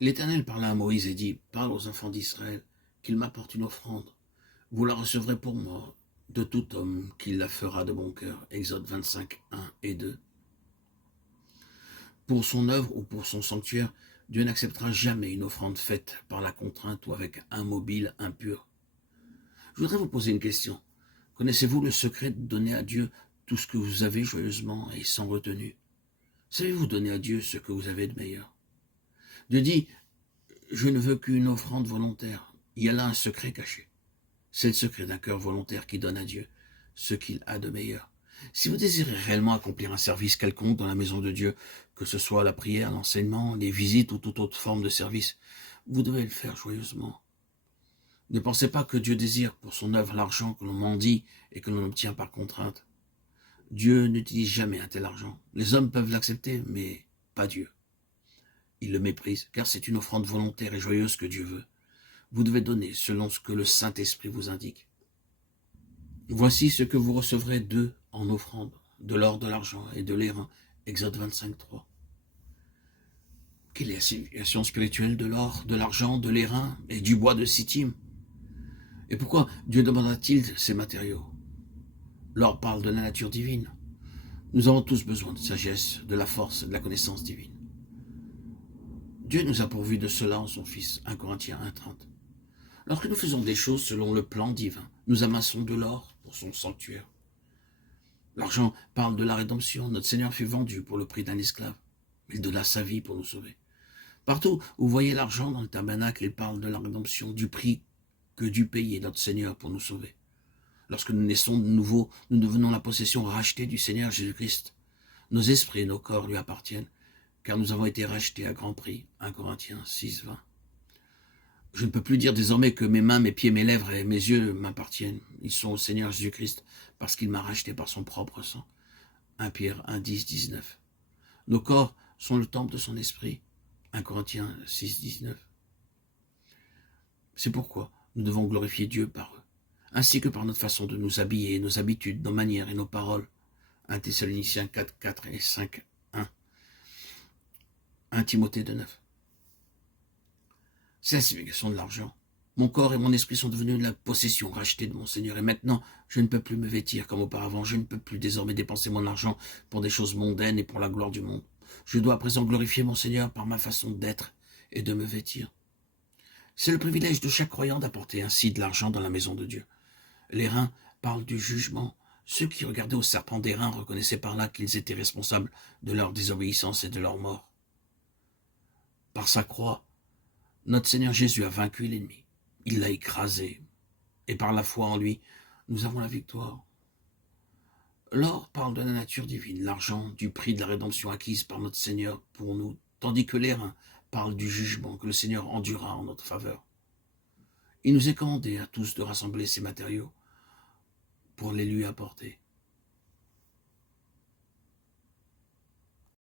L'Éternel parla à Moïse et dit, « Parle aux enfants d'Israël qu'ils m'apportent une offrande. Vous la recevrez pour moi de tout homme qui la fera de bon cœur. » Exode 25, 1 et 2. Pour son œuvre ou pour son sanctuaire, Dieu n'acceptera jamais une offrande faite par la contrainte ou avec un mobile impur. Je voudrais vous poser une question. Connaissez-vous le secret de donner à Dieu tout ce que vous avez joyeusement et sans retenue? Savez-vous donner à Dieu ce que vous avez de meilleur? Dieu dit, je ne veux qu'une offrande volontaire. Il y a là un secret caché. C'est le secret d'un cœur volontaire qui donne à Dieu ce qu'il a de meilleur. Si vous désirez réellement accomplir un service quelconque dans la maison de Dieu, que ce soit la prière, l'enseignement, les visites ou toute autre forme de service, vous devez le faire joyeusement. Ne pensez pas que Dieu désire pour son œuvre l'argent que l'on mendie et que l'on obtient par contrainte. Dieu n'utilise jamais un tel argent. Les hommes peuvent l'accepter, mais pas Dieu. Il le méprise, car c'est une offrande volontaire et joyeuse que Dieu veut. Vous devez donner selon ce que le Saint-Esprit vous indique. Voici ce que vous recevrez d'eux en offrande, de l'or, de l'argent et de l'airain. Exode 25, 3. Quelle est la signification spirituelle de l'or, de l'argent, de l'airain et du bois de Sittim? Et pourquoi Dieu demanda-t-il ces matériaux? L'or parle de la nature divine. Nous avons tous besoin de sagesse, de la force, de la connaissance divine. Dieu nous a pourvus de cela en son Fils, 1 Corinthiens 1, 30. Lorsque nous faisons des choses selon le plan divin, nous amassons de l'or pour son sanctuaire. L'argent parle de la rédemption. Notre Seigneur fut vendu pour le prix d'un esclave. Il donna sa vie pour nous sauver. Partout où vous voyez l'argent dans le tabernacle, il parle de la rédemption, du prix que dut payer notre Seigneur pour nous sauver. Lorsque nous naissons de nouveau, nous devenons la possession rachetée du Seigneur Jésus-Christ. Nos esprits et nos corps lui appartiennent, car nous avons été rachetés à grand prix. 1 Corinthiens 6, 20. Je ne peux plus dire désormais que mes mains, mes pieds, mes lèvres et mes yeux m'appartiennent. Ils sont au Seigneur Jésus-Christ parce qu'il m'a racheté par son propre sang. 1 Pierre 1, 10, 19. Nos corps sont le temple de son esprit. 1 Corinthiens 6, 19. C'est pourquoi nous devons glorifier Dieu par eux, ainsi que par notre façon de nous habiller, nos habitudes, nos manières et nos paroles. 1 Thessaloniciens 4, 4 et 5, 1. 1 Timothée 2, 9. C'est la signification de l'argent. Mon corps et mon esprit sont devenus la possession rachetée de mon Seigneur. Et maintenant, je ne peux plus me vêtir comme auparavant. Je ne peux plus désormais dépenser mon argent pour des choses mondaines et pour la gloire du monde. Je dois à présent glorifier mon Seigneur par ma façon d'être et de me vêtir. C'est le privilège de chaque croyant d'apporter ainsi de l'argent dans la maison de Dieu. L'airain parle du jugement. Ceux qui regardaient au serpent d'airain reconnaissaient par là qu'ils étaient responsables de leur désobéissance et de leur mort. Par sa croix, notre Seigneur Jésus a vaincu l'ennemi. Il l'a écrasé. Et par la foi en lui, nous avons la victoire. L'or parle de la nature divine, l'argent du prix de la rédemption acquise par notre Seigneur pour nous, tandis que l'airain parle du jugement que le Seigneur endurera en notre faveur. Il nous est commandé à tous de rassembler ces matériaux pour les lui apporter.